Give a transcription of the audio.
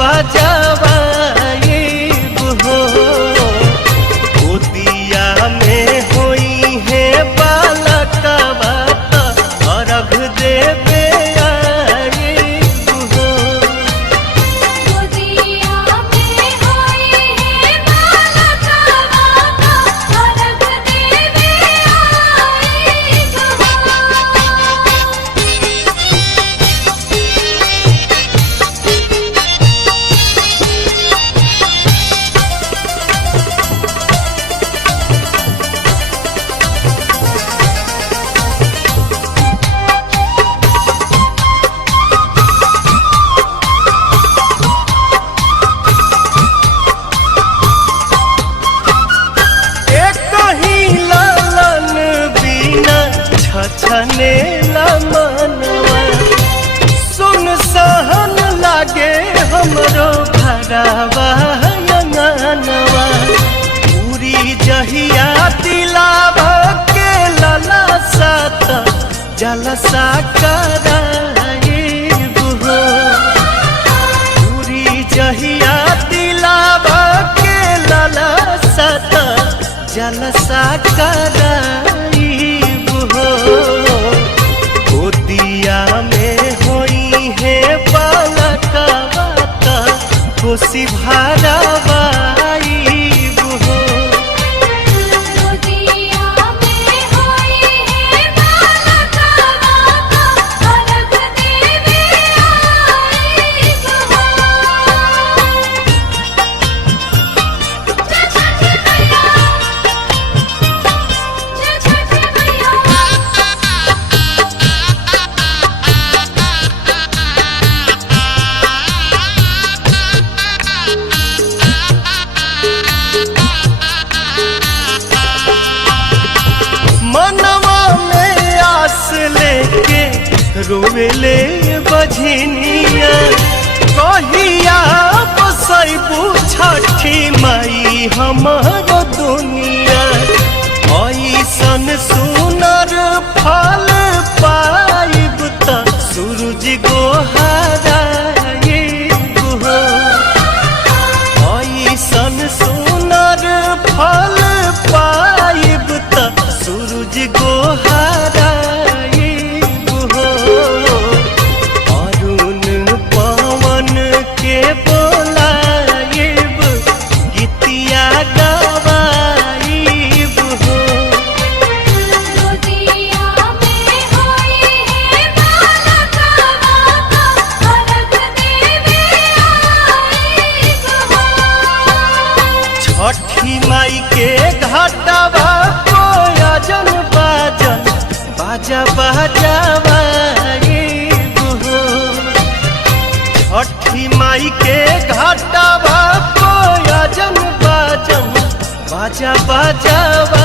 बजावाइब हो। गोदिया में होई है बालकवा त अर्घ देवे आइब हो। गोदिया में होई है बालकवा त अर्घ देवे आइब हो। छने मनवा सुन सहन लागे हमरो घरवा अंगनवा। पूरी जहिया दिलावा के लला सात जलसा कराइब हो। पूरी जहिया दिलावा के लला सात जलसा कराइब हो। गोदिया में होई है बालकवा त खुशी भरावाइब हो। गोदिया में होई है बालकवा त अर्घ देवे आइब हो। जय छठी मैया, जय छठी मैया। मनवा में आस लेके रोवेले बझनिया। कहिया बसैबू छठी माई हमरो दुनिया। ऐसन सुनर फल पाइब त सूरज गोहराइब हो। ऐसन सुनर फल पाइब त सूरज गोहराइब हो। अरुण पवन के बोलाइब गीतिया गवाइब हो। गोदिया में होई है बालकवा त अर्घ देवे आइब हो। छठी माई के घाटवा कोयजन बाजन बाजा बजावाइब हो। छठी माई के घाटवा कोयजन बाजन बाजा बजावा